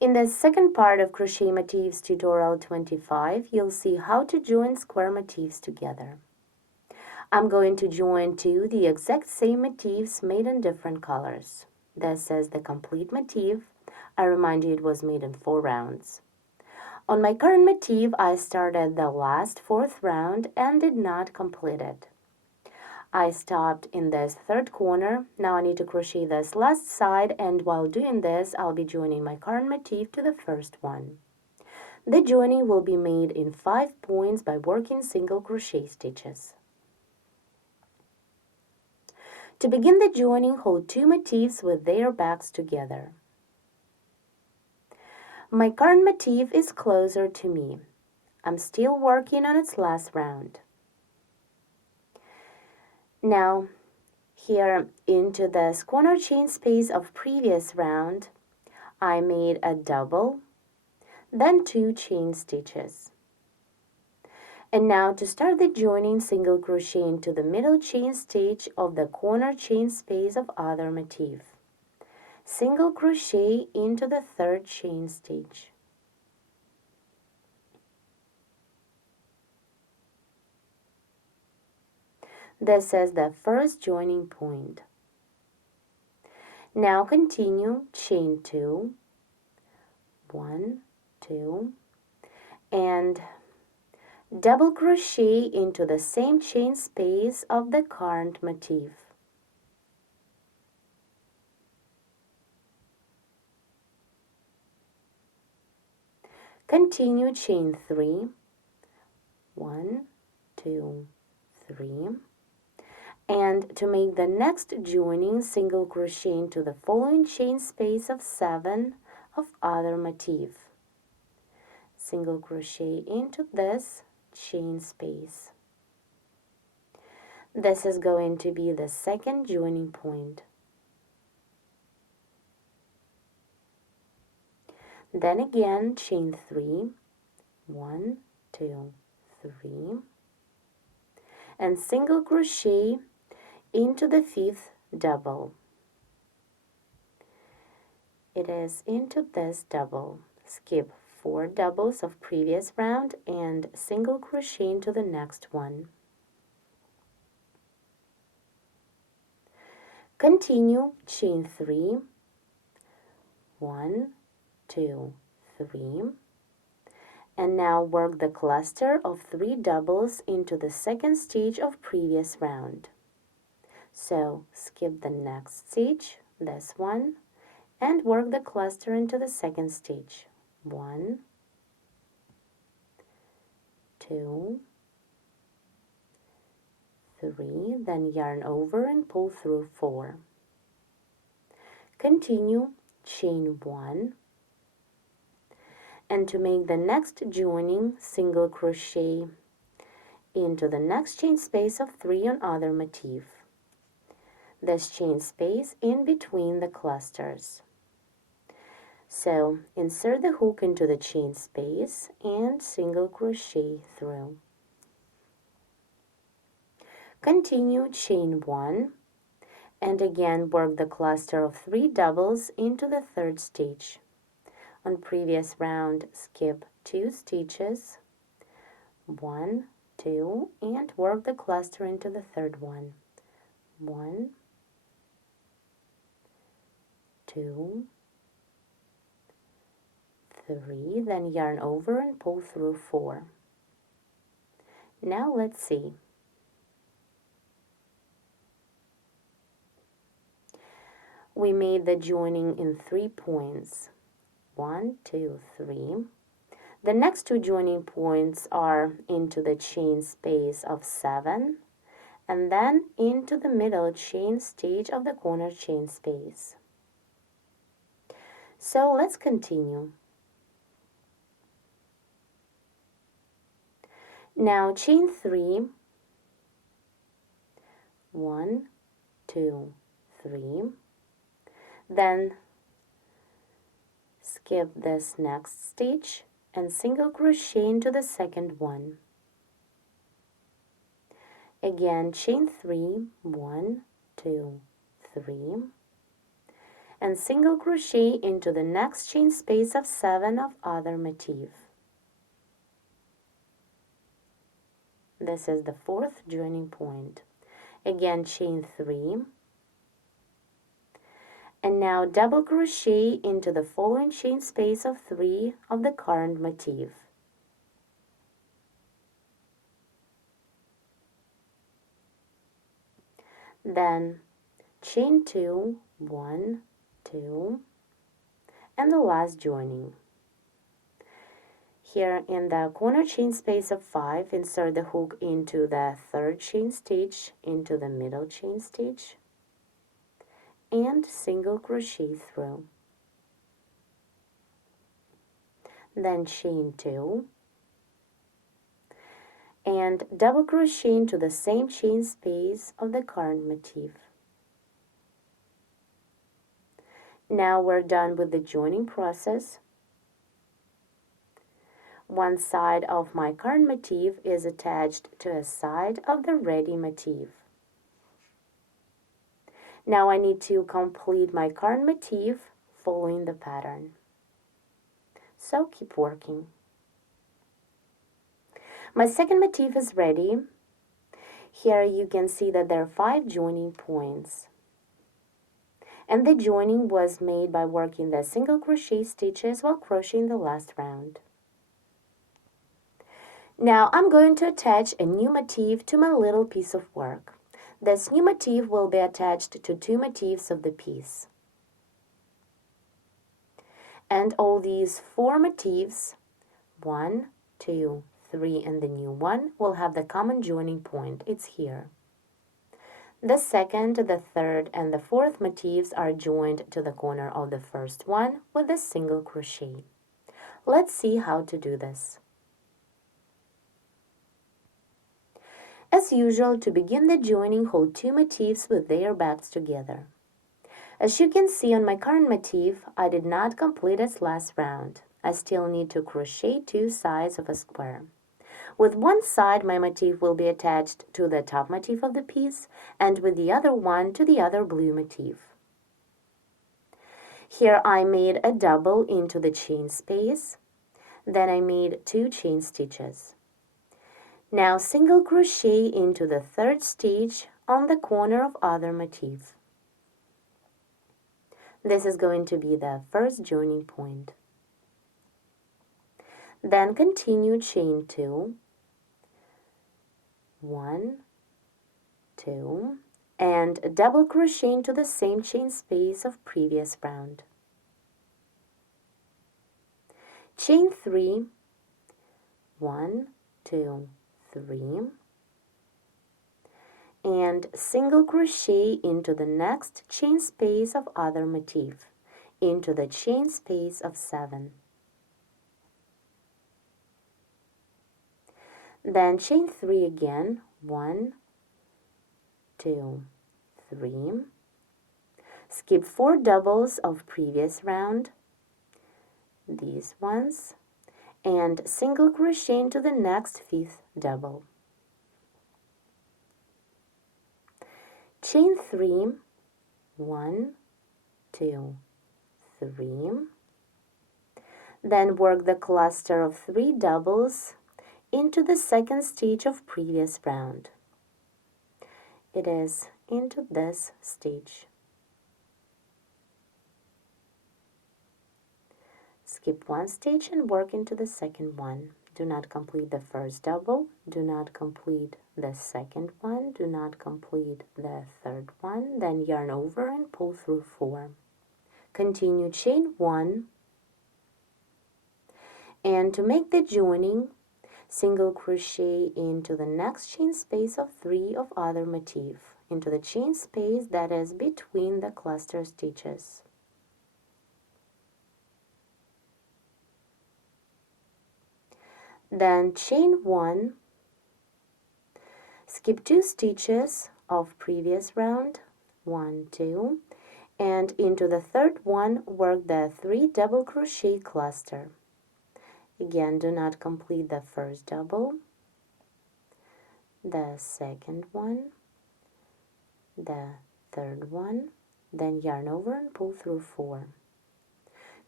In the second part of Crochet Motifs tutorial 25, you'll see how to join square motifs together. I'm going to join the exact same motifs made in different colors. This is the complete motif. I remind you it was made in 4 rounds. On my current motif, I started the last 4th round and did not complete it. I stopped in this 3rd corner. Now I need to crochet this last side, and while doing this, I'll be joining my current motif to the first one. The joining will be made in 5 points by working single crochet stitches. To begin the joining, hold 2 motifs with their backs together. My current motif is closer to me. I'm still working on its last round. Now, here into this corner chain space of previous round, I made a double, then 2 chain stitches. And now to start the joining, single crochet into the middle chain stitch of the corner chain space of other motif. Single crochet into the 3rd chain stitch. This is the first joining point. Now continue, chain 2, 1, 2, and double crochet into the same chain space of the current motif. Continue, chain 3, 1, 2, 3, and to make the next joining, single crochet into the following chain space of 7 of other motif. Single crochet into this chain space. This is going to be the second joining point. Then again, chain 3, 1, 2, 3, and single crochet into the 5th double. It is into this double. Skip 4 doubles of previous round and single crochet into the next one. Continue, chain 3, 1, 2, 3, and now work the cluster of 3 doubles into the 2nd stitch of previous round. So skip the next stitch, this one, and work the cluster into the 2nd stitch. 1, 2, 3, then yarn over and pull through 4. Continue, chain 1, and to make the next joining, single crochet into the next chain space of 3 on other motif. This chain space in between the clusters. So insert the hook into the chain space and single crochet through. Continue, chain 1, and again work the cluster of 3 doubles into the 3rd stitch. On previous round, skip 2 stitches, 1, 2, and work the cluster into the 3rd one. 1, 2, 3, then yarn over and pull through 4. Now let's see. We made the joining in 3 points. 1, 2, 3. The next 2 joining points are into the chain space of 7 and then into the middle chain stitch of the corner chain space. So let's continue. Now chain 3, 1, 2, 3, then skip this next stitch and single crochet into the 2nd one. Again, chain 3, 1, 2, 3, and single crochet into the next chain space of 7 of other motif. This is the 4th joining point. Again, chain 3, and now double crochet into the following chain space of 3 of the current motif. Then chain 2, 1, 2, and the last joining. Here in the corner chain space of 5, insert the hook into the 3rd chain stitch, into the middle chain stitch, and single crochet through. Then chain 2, and double crochet into the same chain space of the current motif. Now we're done with the joining process. One side of my current motif is attached to a side of the ready motif. Now I need to complete my current motif following the pattern. So keep working. My second motif is ready. Here you can see that there are 5 joining points. And the joining was made by working the single crochet stitches while crocheting the last round. Now I'm going to attach a new motif to my little piece of work. This new motif will be attached to 2 motifs of the piece. And all these 4 motifs, 1, 2, 3, and the new one, will have the common joining point. It's here. The second, the third, and the fourth motifs are joined to the corner of the first one with a single crochet. Let's see how to do this. As usual, to begin the joining, hold 2 motifs with their backs together. As you can see on my current motif, I did not complete its last round. I still need to crochet 2 sides of a square. With one side, my motif will be attached to the top motif of the piece, and with the other one to the other blue motif. Here I made a double into the chain space, then I made 2 chain stitches. Now single crochet into the 3rd stitch on the corner of other motif. This is going to be the first joining point. Then continue chain 2, 1, 2, and double crochet into the same chain space of previous round. Chain 3, 1, 2, 3, and single crochet into the next chain space of other motif, into the chain space of 7. Then chain 3 again, 1, 2, 3, skip 4 doubles of previous round, these ones, and single crochet into the next 5th double. Chain 3, 1, 2, 3, then work the cluster of 3 doubles into the 2nd stitch of previous round. It is into this stitch. Skip 1 stitch and work into the 2nd one. Do not complete the 1st double, do not complete the 2nd one, do not complete the 3rd one, then yarn over and pull through 4. Continue chain 1, and to make the joining, single crochet into the next chain space of 3 of other motif, into the chain space that is between the cluster stitches. Then chain 1, skip 2 stitches of previous round, 1, 2, and into the 3rd one work the 3 double crochet cluster. Again, do not complete the 1st double, the 2nd one, the 3rd one, then yarn over and pull through 4.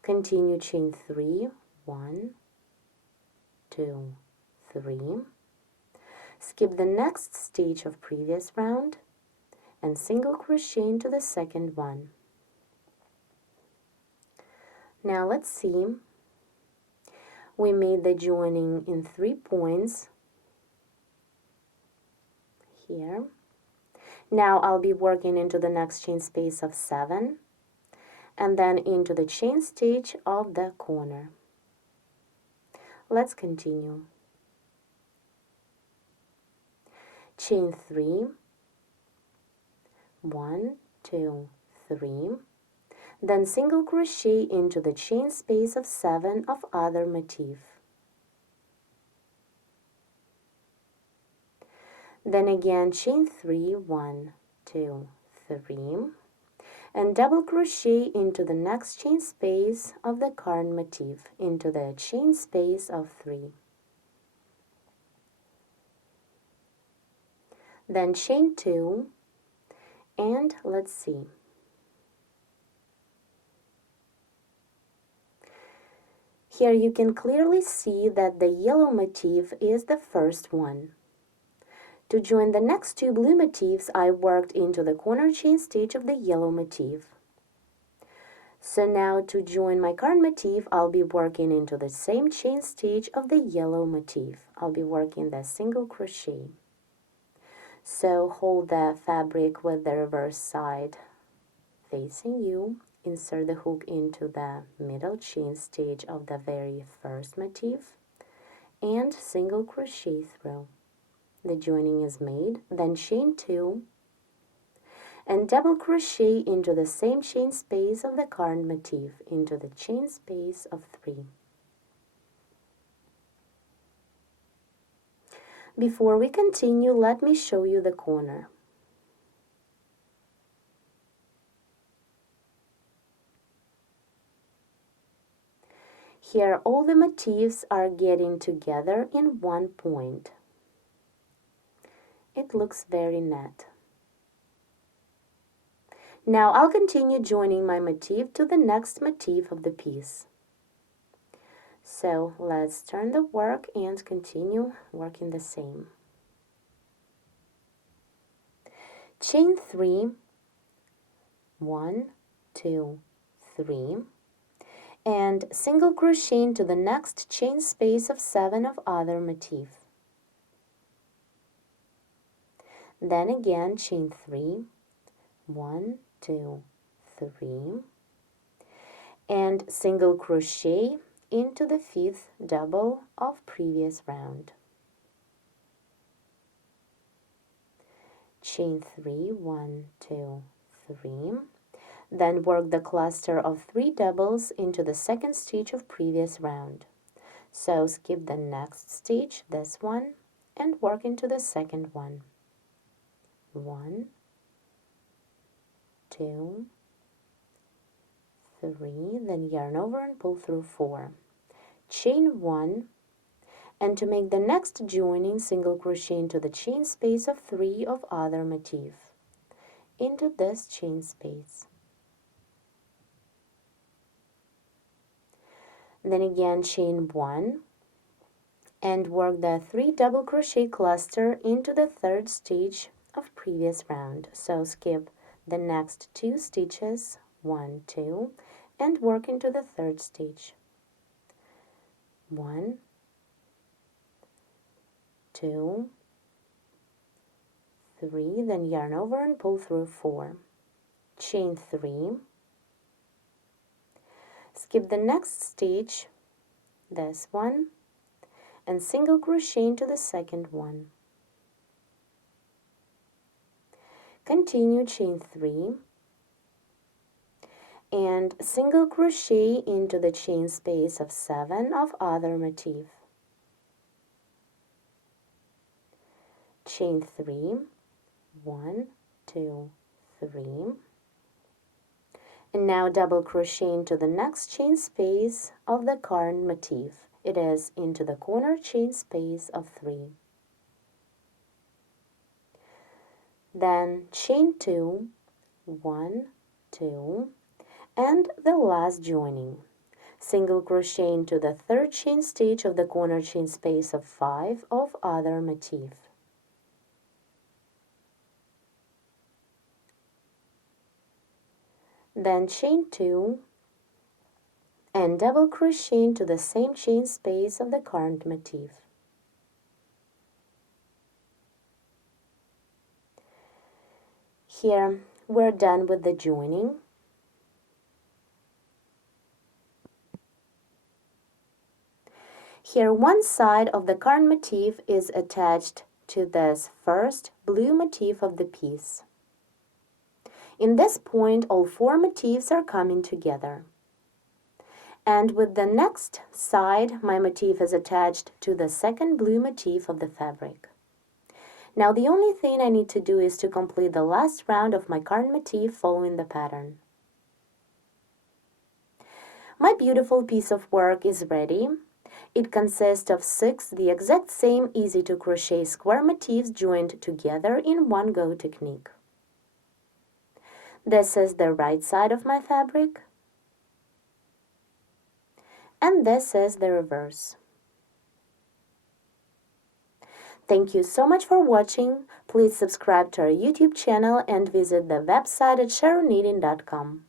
Continue chain 3, 1, 2, 3. Skip the next stitch of previous round and single crochet into the second one. Now let's see. We made the joining in 3 points here. Now I'll be working into the next chain space of 7 and then into the chain stitch of the corner. Let's continue. Chain 3, 1, 2, 3, then single crochet into the chain space of 7 of other motif. Then again chain 3, 1, 2, 3, and double crochet into the next chain space of the current motif into the chain space of 3. Then chain 2, and let's see. Here you can clearly see that the yellow motif is the first one. To join the next 2 blue motifs, I worked into the corner chain stitch of the yellow motif. So now to join my current motif, I'll be working into the same chain stitch of the yellow motif. I'll be working the single crochet. So hold the fabric with the reverse side facing you. Insert the hook into the middle chain stitch of the very first motif and single crochet through. The joining is made, then chain 2 and double crochet into the same chain space of the current motif into the chain space of 3. Before we continue, let me show you the corner. Here all the motifs are getting together in one point. It looks very neat. Now I'll continue joining my motif to the next motif of the piece. So let's turn the work and continue working the same. Chain 3, 1, 2, 3, and single crochet into the next chain space of 7 of other motif. Then again chain 3, 1, 2, 3, and single crochet into the 5th double of previous round. Chain 3, 1, 2, 3, then work the cluster of 3 doubles into the second stitch of previous round. So skip the next stitch, this one, and work into the second one. 1, 2, 3, then yarn over and pull through 4. Chain 1, and to make the next joining, single crochet into the chain space of 3 of other motif into this chain space. Then again chain 1 and work the 3 double crochet cluster into the 3rd stitch of previous round. So skip the next 2 stitches, 1, 2, and work into the 3rd stitch. 1, 2, 3, then yarn over and pull through 4. Chain 3, skip the next stitch, this one, and single crochet into the second one. Continue chain 3 and single crochet into the chain space of 7 of other motif. Chain 3, 1, 2, 3, and now double crochet into the next chain space of the current motif. It is into the corner chain space of 3. Then chain 2, 1, 2, and the last joining. Single crochet into the third chain stitch of the corner chain space of 5 of other motif. Then chain 2 and double crochet into the same chain space of the current motif. Here we're done with the joining. Here one side of the current motif is attached to this first blue motif of the piece. In this point, all 4 motifs are coming together. And with the next side, my motif is attached to the second blue motif of the fabric. Now the only thing I need to do is to complete the last round of my current motif following the pattern. My beautiful piece of work is ready. It consists of 6 the exact same easy to crochet square motifs joined together in one go technique. This is the right side of my fabric, and this is the reverse. Thank you so much for watching. Please subscribe to our YouTube channel and visit the website at SharonKnitting.com.